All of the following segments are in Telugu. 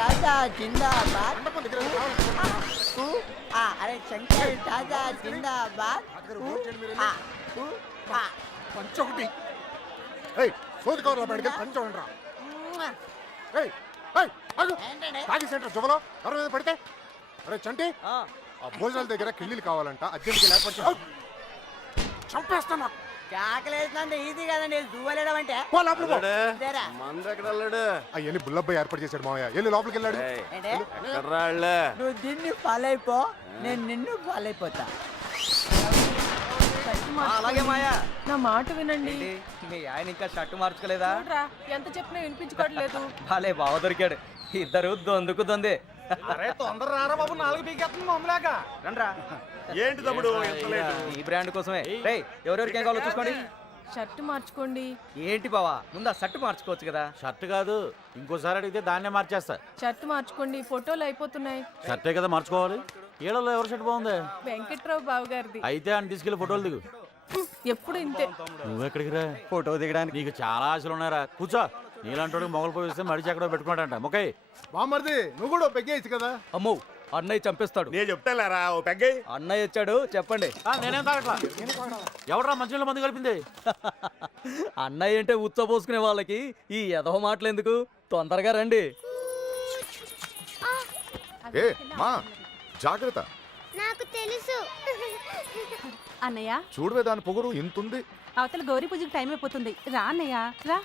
తాజా జిందాబాద్. అరే శంకర్ తాజా జిందాబాద్. పంచొకటి సోది కవర్లో పెడితే పంచోండ్రా. తాగి సెంటర్ జువలో ఎవరి మీద పడితే. అరే చంటి, ఆ భోజనాల దగ్గర కిళ్ళీలు కావాలంట, అర్జెంట్గా లేకపోతే చంపేస్తాను. కేకలేసినంత ఈజీ కదండి దువ్వలేడం అంటే. అవన్నీ బుల్లబ్బాయి ఏర్పాటు చేశాడు మావయ్య. వెళ్ళి లోపలికి వెళ్ళాడు. నువ్వు దీన్ని ఫాలో అయిపో, నేను నిన్ను ఫాలో అయిపోతా. అలాగే మాయా, నా మాట వినండి. మీ ఆయన ఇంకా షర్టు మార్చుకోలేదా? ఎంత చెప్పినా వినిపించుకోవట్లేదు. భలే బావ దొరికాడు, ఇద్దరు దొందుకుతుంది. అరే తొందర రారా బాబు, 4 పీకేస్తుంది మమ్మలాగా. రండ్రా. ఏంటి తమ్ముడు ఈ బ్రాండ్ కోసమే. ఎవరెవరికి ఏం కావాలో చూసుకోండి. షర్ట్ మార్చుకోండి. ఏంటి బావా, ముందు ఆ షర్ట్ మార్చుకోవచ్చు కదా. షర్ట్ కాదు, ఇంకోసారి అడిగితే దాన్నే మార్చేస్తా. షర్ట్ మార్చుకోండి, ఫోటోలు అయిపోతున్నాయి. షర్టే కదా మార్చుకోవాలి. ఈడలో ఎవరి షర్ట్ బాగుంది? వెంకట్రావు బావ గారిది. అయితే అని తీసుకెళ్లి ఫోటోలు దిగు. ఎప్పుడు ఇంతే. నువ్వెక్కడికి రా? ఫోటో దిగడానికి. నీకు చాలా ఆశలు ఉన్నారా? కూర్చో. నీలాంటి మొగలు పోయిస్తే మడిచి ఎక్కడో పెట్టుకున్నాడంట. మొక్కై బామ్మర్ది, నువ్వు కూడా పెగ్గేయచ్చు కదా. అమ్మో, అన్నయ్య చంపేస్తాడు. నేను చెప్తారా ఓ పెగ్గై. అన్నయ్య వచ్చాడు, చెప్పండి. నేనేం తాగట్లా. ఎవడరా మంచినీళ్ళ మందు కలిపింది? అన్నయ్య అంటే ఉచ్చబోసుకునే వాళ్ళకి ఈ ఎదవ మాటలు ఎందుకు, తొందరగా రండి. జాగ్రత్త. నాకు తెలుసు. అన్నయ్య చూడవే, దాని పొగరు ఇంతుంది. అవతల గౌరీ పూజకి టైం అయిపోతుంది. రా అన్నయ్య రా.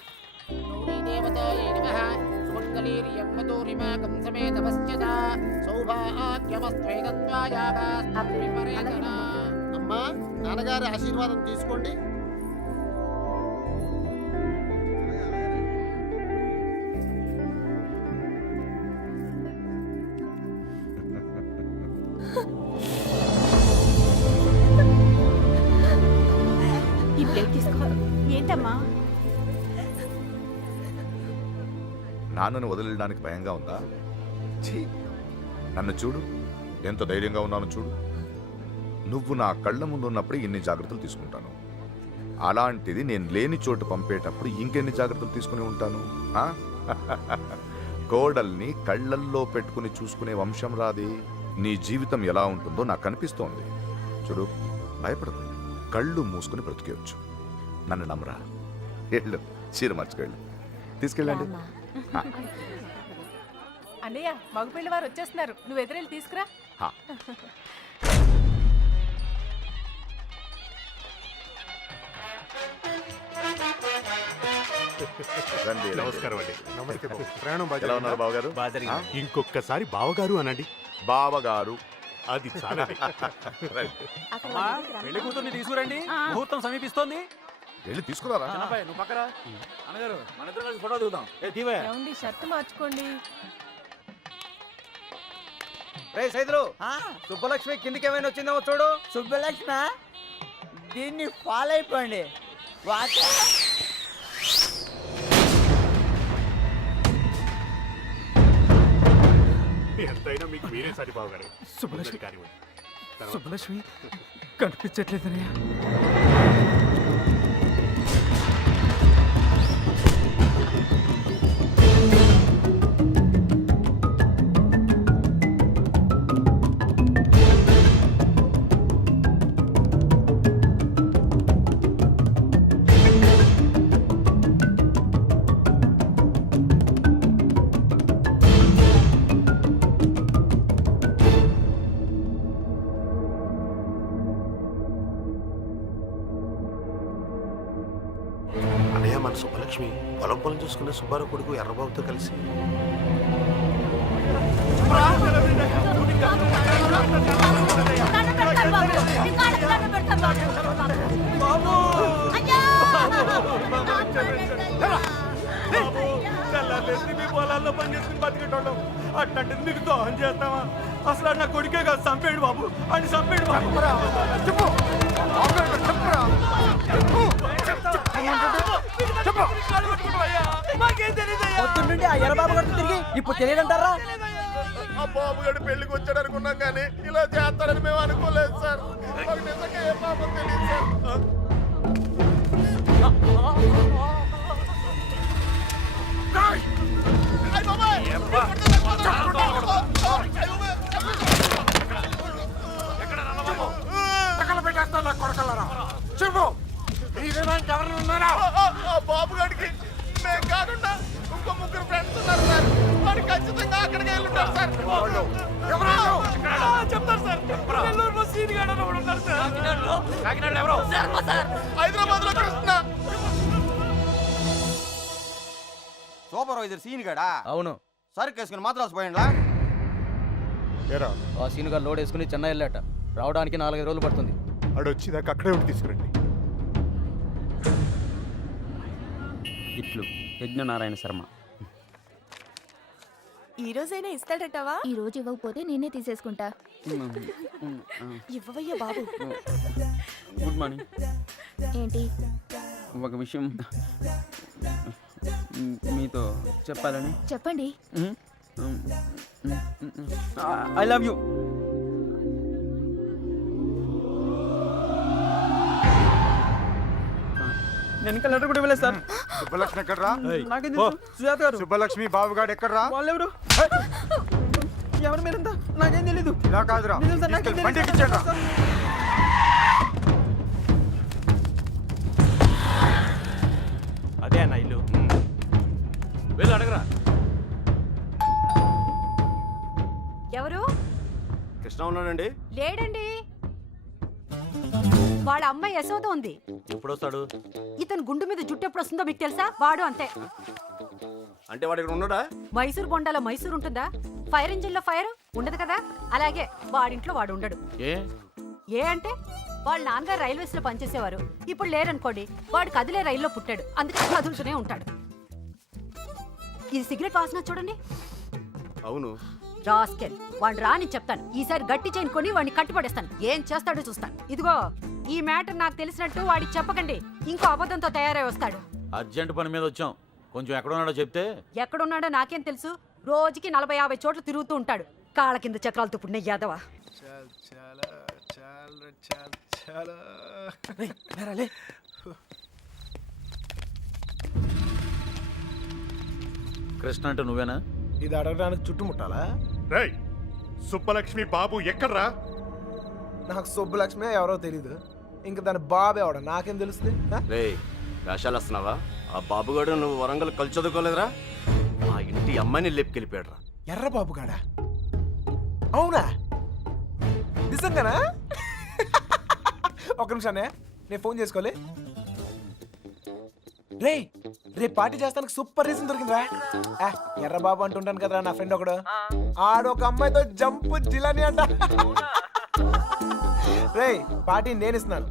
అమ్మా, నాన్నగారి ఆశీర్వాదం తీసుకోండి. ఈ ప్లేట్ తీసుకో. ఏంటమ్మా? నాన్నను వదిలేయడానికి భయంగా ఉందా? ఛీ, నన్ను చూడు, ఎంత ధైర్యంగా ఉన్నాను చూడు. నువ్వు నా కళ్ళ ముందు ఉన్నప్పుడు ఇన్ని జాగ్రత్తలు తీసుకుంటాను. అలాంటిది నేను లేని చోటు పంపేటప్పుడు ఇంకెన్ని జాగ్రత్తలు తీసుకుని ఉంటాను? కోడల్ని కళ్ళల్లో పెట్టుకుని చూసుకునే వంశం రాది. నీ జీవితం ఎలా ఉంటుందో నాకు అనిపిస్తోంది. చూడు, భయపడదు, కళ్ళు మూసుకుని బ్రతికేయచ్చు. నన్ను నమ్మరా. వెళ్ళు, చీర మార్చుకెళ్ళు, తీసుకెళ్ళండి. అన్నయ్య, మగపిల్లి వారు వచ్చేస్తున్నారు, నువ్వు ఎదురెళ్ళి తీసుకురా. నమస్కారం అండి. నమస్తే బాబు. ప్రయాణం ఎలా ఉన్నారు బావగారు? ఇంకొకసారి బావగారు అనండి. బావగారు అది చాలా. పెళ్లి కూతుర్ని తీసుకురండి, ముహూర్తం సమీపిస్తోంది. వెళ్ళి తీసుకురారా. నువ్వు పక్కరా. అన్నగారు, మన ఇద్దరు కలిసి ఫోటో దిగుదాం. ఏమండి, షర్ట్ మార్చుకోండి. రే సైదులు, సుబ్బలక్ష్మి కిందికి ఏమైనా వచ్చిందేమో చూడు. సుబ్బలక్ష్మి, దీన్ని ఫాలో అయిపోండి. ఎంతైనా మీకు మీరే సరి బావగారు. సుబ్బలక్ష్మి కనిపించట్లేదనయ్యా. మన సుబ్బలక్ష్మి పొలం పొలం చూసుకునే సుబ్బారావు కొడుకు ఎర్రబాబుతో కలిసి పొలాల్లో పని చేసుకుని బతికేటోళ్ళం. అట్లాంటిది మీకు దోహం చేస్తావా? అసలు నా కొడుకే కాదు, చంపేడు బాబు అని చంపేడు బాబు. పొద్దున్నుండి ఆ ఎర్రబాబు గారితో తిరిగి ఇప్పుడు తెలియదంటారా? ఆ బాబు గారు పెళ్లికి వచ్చాడు అనుకున్నాం, కానీ ఇలా చేస్తాడని మేము అనుకోలేదు సార్. మాకు నిజంగా ఏ పాపం తెలియదు సార్. చెప్తారు సార్. నెల్లూరులో సీన్ గాడు అని ఒకడు ఉన్నాడు సార్. హైదరాబాద్ లో కృష్ణ. సూపర్వైజర్ సీన్ గడా అవును, సరుకు వేసుకుని మాత్రం పోయిండ్లా. ఏరా ఆ సీనుగా లోడ్ వేసుకుని చెన్నై వెళ్ళాట. రావడానికి 4-5 రోజులు పడుతుంది. ఆడు వచ్చేదాకా అక్కడే ఉండి తీసుకురండి. ఇట్లు యజ్ఞనారాయణ శర్మ. ఈ రోజైనా ఇస్తాడటవా? ఈ రోజు ఇవ్వకపోతే నేనే తీసేసుకుంటా. ఇవ్వవయ్యా బాబు. Good morning. ఏంటి? ఒక విషయం మీతో చెప్పాలని. చెప్పండి. I love you. నేను ఇంకా లెటర్ కూడా ఇవ్వలేదు సార్. సుబ్బలక్ష్మి ఎక్కడ్రా? నాకేం తెలుసు? సుజాత గారు. సుబ్బలక్ష్మి బాబుగాడు ఎక్కడ్రా? వాళ్ళెవరు? ఎవరు మీరంతా? నాకేం తెలీదు. ఇలా కాదురా, నిజం సార్, నాకేం తీసుకెళ్ళి బండి తెలీదు ఎక్కించండ్రా. సార్. అదే అన్న ఇల్లు. వెళ్ళి అడగరా. ఎవరు? కృష్ణ ఉన్నాడండి. లేడండి. వాళ్ళ అమ్మాయి యశోద ఉంది. ఎప్పుడు వస్తాడు? ఇతను గుండు మీద జుట్టు ఎప్పుడు వస్తుందో మీకు తెలుసా? వాడు అంతే. అంటే వాడు ఇక్కడ ఉన్నాడా? మైసూర్ బొండాలో మైసూర్ ఉంటుందా? ఫైర్ ఇంజిన్ లో ఫైర్ ఉండదు కదా, అలాగే వాడింట్లో వాడు ఉండడు. ఏ అంటే వాళ్ళ నాన్నగారు రైల్వేస్ లో పనిచేసేవారు. ఇప్పుడు లేరనుకోండి, వాడు కదిలే రైల్లో పుట్టాడు, అందుకే కదులుతూనే ఉంటాడు. ఇది సిగరెట్ వాసన చూడండి. అవును. రాస్కెల్, వాడు రాని చెప్తాను. ఈసారి గట్టి చైన్ కొని వాడిని కట్టిపడేస్తాను. ఏం చేస్తాడో చూస్తాను. ఇదిగో ఈ మ్యాటర్ నాకు తెలిసినట్టు వాడికి చెప్పకండి, ఇంకో అబద్ధంతో తయారై వస్తాడు. అర్జెంట్ పని మీద వచ్చాం, కొంచెం ఎక్కడున్నాడో చెప్తే. ఎక్కడున్నాడో నాకేం తెలుసు. రోజుకి 40-50 చోట్ల తిరుగుతూ ఉంటాడు. కాళ్ళ కింద చక్రాలతో పుణ్య యాదవ. కృష్ణ అంటే నువ్వేనా? ఇది అడగడానికి చుట్టుముట్టాలా? రేయ్, సుబ్బలక్ష్మి బాబు ఎక్కడ్రా? నాకు సుబ్బలక్ష్మి ఎవరో తెలీదు. ఇంక దాని బాబు ఎవడ నాకేం తెలుస్తుంది? రే వేషాలు వస్తున్నావా? ఆ బాబుగాడు నువ్వు వరంగల్ కలిసి చదువుకోలేదురా? మా ఇంటి అమ్మాయిని లేపుకెళ్ళిపోయాడురా. ఎర్ర బాబు గాడా? అవునా? నిజంగానా? ఒక నిమిషానే, నేను ఫోన్ చేసుకోలే. రే రేపు పార్టీ చేస్తానికి సూపర్ రీజన్ దొరికిందిరా. ఎర్ర బాబు అంటుంటాను కదరా నా ఫ్రెండ్ ఒకడు. ఆడొక అమ్మాయితో జంపు జిలాని అంట. రే పార్టీ నేను ఇస్తున్నాను.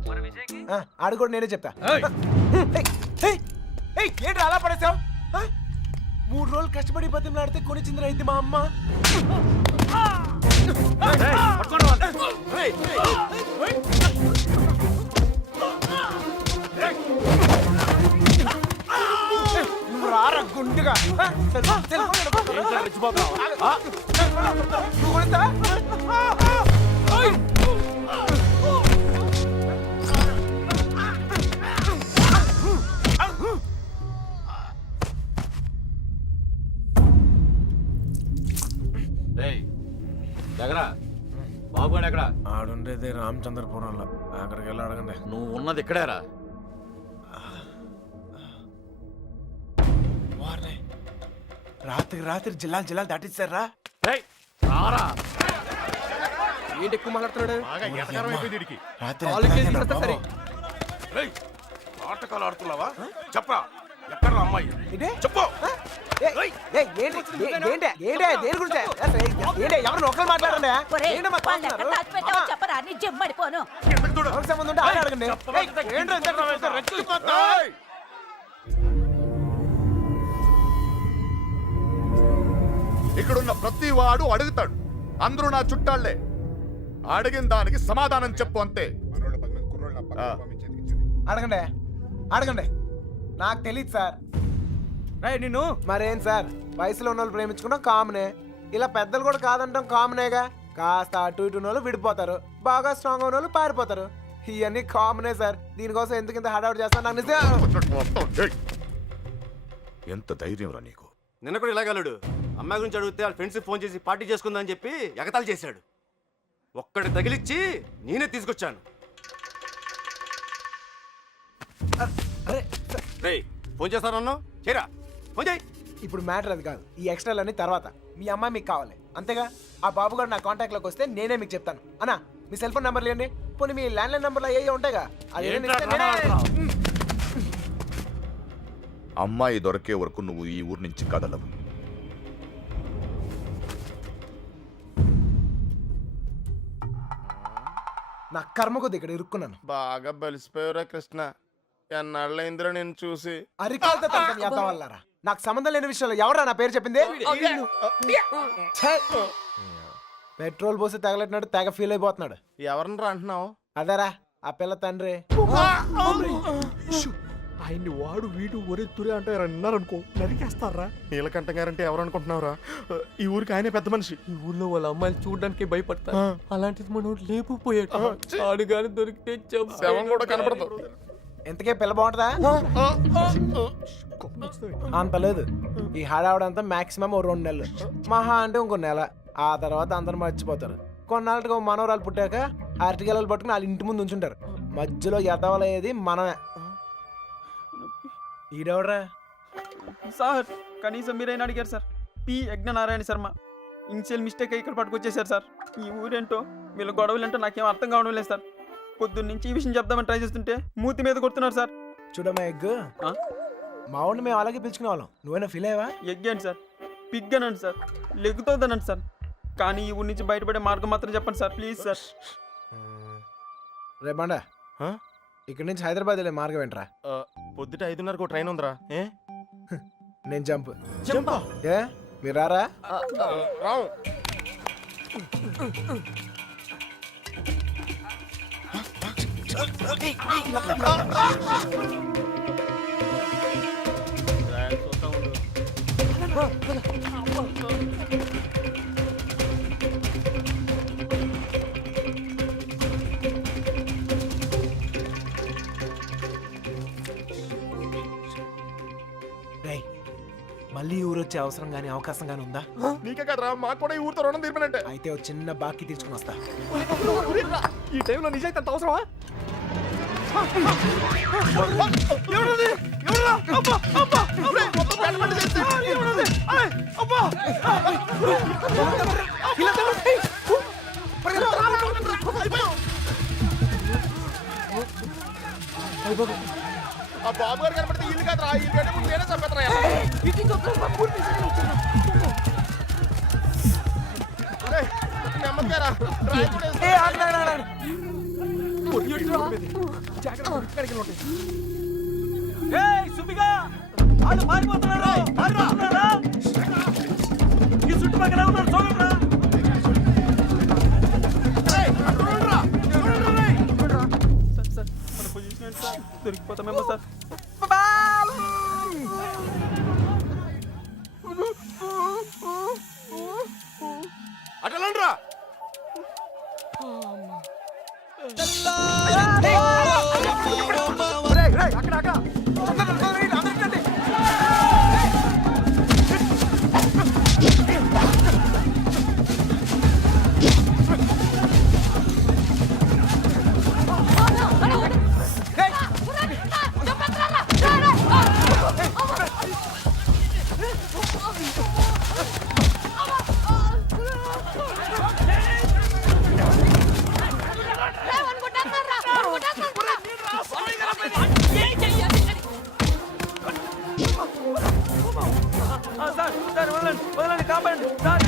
ఆడు కూడా నేనే చెప్తా. ఏంటి అలా పడేసావు? 3 రోజులు కష్టపడి బతిమలాడితే కొనిచ్చిందిరా ఇది మా అమ్మ. రారా గుండుగా. బాబుగాడు ఎక్కడ? ఆడుండేది రామచంద్రపురంలో. అక్కడికి వెళ్ళి అడగండి. నువ్వు ఉన్నది ఇక్కడేరా. రాత్రి జిల్లాలు దాటిస్తారా? ఏంటి ఎక్కువ మాట్లాడుతున్నాడు? బాగా ఎటకారం అయిపోయింది వీడికి. నాటకాలు ఆడుతున్నావా? చెప్పరా, ఎక్కడ అమ్మాయి? చెప్పు. ఎవరు ఒకరు మాట్లాడండి. చెప్పరా నీ జమ్మడిపోను. సంబంధం ఉంటే ఆయన అడగండి. ఇక్కడున్న ప్రతి వాడు అడుగుతాడు. అందరూ నా చుట్టాళ్లే. అడిగిన దానికి సమాధానం చెప్పు అంతే. అడగండి. నాకు తెలియదు సార్. నిన్ను మరేం సార్, వయసులో ఉన్న వాళ్ళు ప్రేమించుకున్నాం కామనే. ఇలా పెద్దలు కూడా కాదంటాం కామనేగా. కాస్త అటు ఇటు వాళ్ళు విడిపోతారు, బాగా స్ట్రాంగ్ ఉన్న వాళ్ళు పారిపోతారు. ఇవన్నీ కామనే సార్. దీనికోసం ఎందుకు ఇంత హడావుడి చేస్తాను? నాకు నిజం. ఎంత ధైర్యం రా నీకు? నిన్న కూడా ఇలాగలడు. అమ్మాయి గురించి అడిగితే వాళ్ళ ఫ్రెండ్స్ ఫోన్ చేసి పార్టీ చేసుకుందని చెప్పి ఎగతాళి చేశాడు. ఒక్కడి తగిలిచ్చి నేనే తీసుకొచ్చాను. రేయ్ ఫోన్ చేస్తానన్నా చేయరా? ఫోన్ చేయి. ఇప్పుడు మ్యాటర్ అది కాదు, ఈ ఎక్స్ట్రాలన్నీ తర్వాత. మీ అమ్మాయి మీకు కావాలి అంతేగా? ఆ బాబు గారు నా కాంటాక్ట్లోకి వస్తే నేనే మీకు చెప్తాను. అన్నా మీ సెల్ ఫోన్ నెంబర్లు ఇవ్వండి, పోనీ మీ ల్యాండ్లైన్ నెంబర్లు అయ్యే ఉంటాయిగా, అది ఏదైనా ఇస్తే నేనే- అమ్మాయి దొరికే వరకు నువ్వు ఈ ఊరు నుంచి కదలవు. నా కర్మ కొద్ది ఇక్కడ ఇరుక్కున్నాను. బాగా బలిసిపోయారా కృష్ణ, ఎన్నాళ్ళైందిరా నేను చూసి. అరికాలతో తంతని చేద్దాం వల్లారా. నాకు సంబంధం లేని విషయంలో ఎవరా నా పేరు చెప్పింది? ఛే! పెట్రోల్ పోసి తగలెట్టినట్టు తెగ ఫీల్ అయిపోతున్నాడు. ఎవరిని అంటున్నావు? అదేరా ఆ పిల్ల తండ్రి. ఆయన్ని వాడు వీడు ఒరే తురే అంటే అన్నారనుకో నరికేస్తారా. నీలకంఠ గారంటే ఎవరు అనుకుంటున్నావురా? ఈ ఊరికి ఆయనే పెద్ద మనిషి. ఈ ఊళ్ళో వాళ్ళ అమ్మాయిలు చూడడానికి భయపడతారు. అలాంటిది మనం లేపుపోయాడు. ఆడు గాని దొరికితే శవం కూడా కనపడదు. ఎంతకే పిల్ల బాగుంటుందా? అంత లేదు. ఈ హడావుడంతా మాక్సిమం 2 నెలలు, మహా అంటే ఇంకో నెల. ఆ తర్వాత అందరు మర్చిపోతారు. కొన్నాళ్ళకి మనవరాలు పుట్టాక అరటిగెలలు పట్టుకుని వాళ్ళ ఇంటి ముందు ఉంచుంటారు. మధ్యలో ఎదవలయ్యేది మనమే. ఈడెవడరా? సార్ కనీసం మీరైనా అడిగారు sir. P Yagnanarayana Sharma. Initial mistake ఇక్కడ పట్టుకొచ్చేసారు సార్. ఈ ఊరేంటో వీళ్ళ గొడవలేంటో నాకేం అర్థం కావడం లేదు సార్. పొద్దున్న నుంచి ఈ విషయం చెప్దామని ట్రై చేస్తుంటే మూతి మీద కొడుతున్నారు సార్. చూడమ్మా ఎగ్గు, మా ఊడిని మేము అలాగే పిలుచుకునే వాళ్ళం. నువ్వైనా ఫీల్ అయ్యావా? ఎగ్గాను సార్, పిగ్గనండి సార్, లెగ్గుతోందనండి సార్. కానీ ఈ ఊరి నుంచి బయటపడే మార్గం మాత్రం చెప్పండి సార్, ప్లీజ్ సార్. రేపండా ఇక్కడి నుంచి హైదరాబాద్ వెళ్ళే మార్గం ఏంట్రా? పొద్దుట 5:30కు ట్రైన్ ఉందిరా. ఏ నేను జంప్. ఏ మీరు రారా? రావు. మళ్ళీ ఊరు వచ్చే అవసరం గానీ అవకాశం గానీ ఉందా? నీకే కదరా, మాకు కూడా ఈ ఊరితో రుణం తీర్పనంటే. అయితే ఒక చిన్న బాకీ తీసుకుని వస్తా. ఈ టైంలో నిజాయితీ అంత అవసరమా? ఆ బాబు గారు కనపడితే ఇల్లు కదరా, ఇల్లు కంటే ముందు నేనే చంపేత్తరా. నెమ్మదిగారా. ఈ చుట్టుపక్కల ఉన్నారు చూడండి. సార్ మన పొజిషన్ ఏంటి సార్? దొరికిపోతామేమో సార్. అటలండ్రా. సార్ సార్ వదలండి వదలండి, కాపాడండి సార్.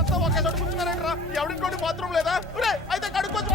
అంతా ఒకే చోట కూర్చున్నారంటరా. ఎవరింటి బాత్రూమ్ లేదా? అయితే కడుక్కొచ్చి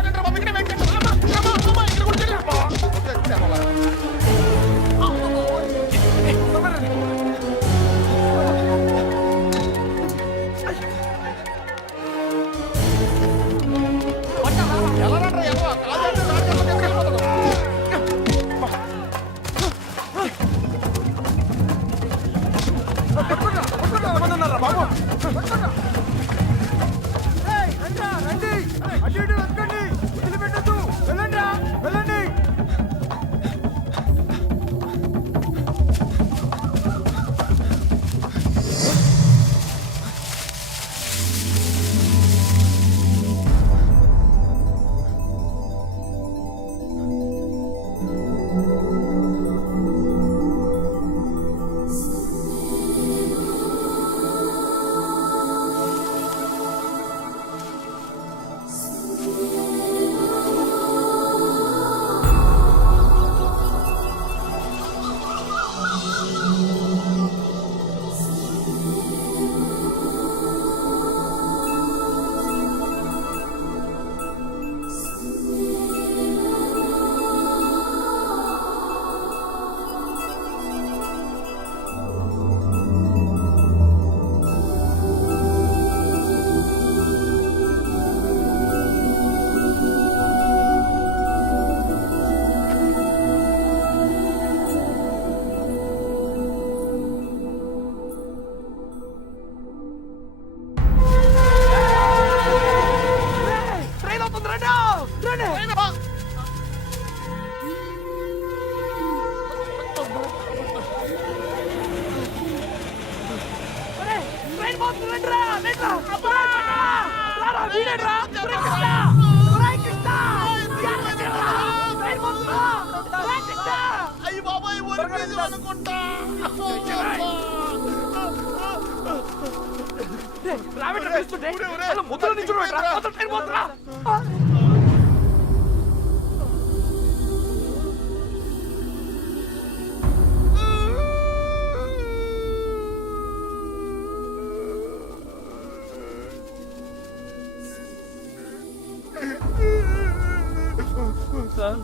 సార్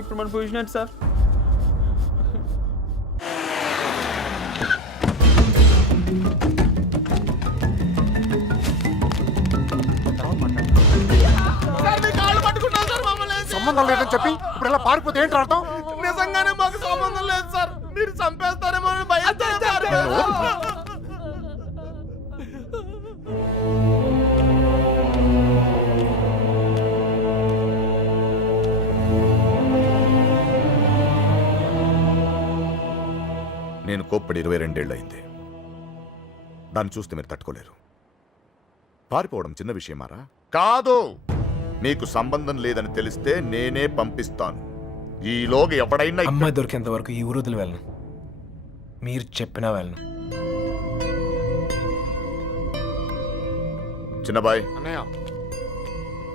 ఇప్పుడు మన పొజిషన్ ఏంటి సార్? సంబంధం లేదని చెప్పి ఇప్పుడు ఇలా పారిపోతే ఏంటి అర్థం? నిజంగానే మాకు సంబంధం లేదు సార్, మీరు చంపేస్తారేమో అని భయంతో నేను కోప్పడి 22 ఏళ్ళయింది. దాన్ని చూస్తే మీరు తట్టుకోలేరు. పారిపోవడం చిన్న విషయమారా? కాదు. నీకు సంబంధం లేదని తెలిస్తే నేనే పంపిస్తాను. ఈలోగా ఎవడైనా అమ్మాయి దొరికేంత వరకు ఈ ఊరుదులు వెళ్ళను, మీరు చెప్పినా వెళ్ళను. చిన్నబాయ్, అన్నయ్య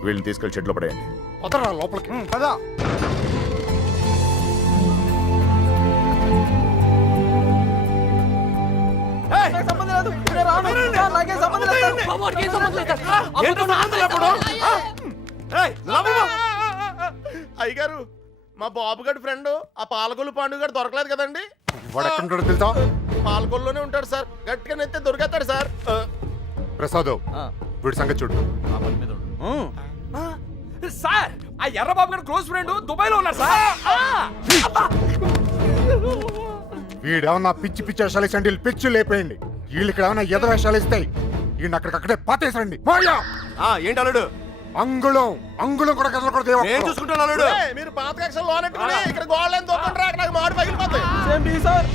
వీళ్ళని తీసుకెళ్లి షెడ్లో పడేయండి. వదరా లోపలికి కదా. నాకు సంబంధం లేదు, నేను రాను. సార్, నాకేం సంబంధం లేదు సార్. అయ్యగారు, మా బాబు గడి ఫ్రెండ్ ఆ పాలకొల్లు పాండు గారు దొరకలేదు కదండి. వాడు ఎక్కడ ఉంటాడో తెలుసా? పాలకొల్లోనే ఉంటాడు సార్, గట్టిగా నెత్తే దొరికేస్తాడు సార్. ప్రసాద్, వీడి సంగతి చూడు. సార్ ఆ ఎర్రబాబు గారు క్లోజ్ ఫ్రెండ్ దుబాయ్ లో ఉన్నారు సార్. వీడేమన్నా పిచ్చి పిచ్చి వేషాలు ఇస్తాండి, వీళ్ళు పిచ్చి లేపేయండి. వీళ్ళు ఇక్కడ ఏమన్నా ఎద వేషాలు ఇస్తాయి, వీడిని అక్కడికక్కడే పాతేసండి. ఏంటి అల్లుడు? అంగుళం అంగుళం కూడా కదలకూడదు. నేను చూసుకుంటాను అల్లుడు. మీరు పాత కక్షలు లోనెట్టుకుని ఇక్కడ గోడలేని దొక్కండి, నాకు మాడు పగిలిపోతాయి. Same tea sir.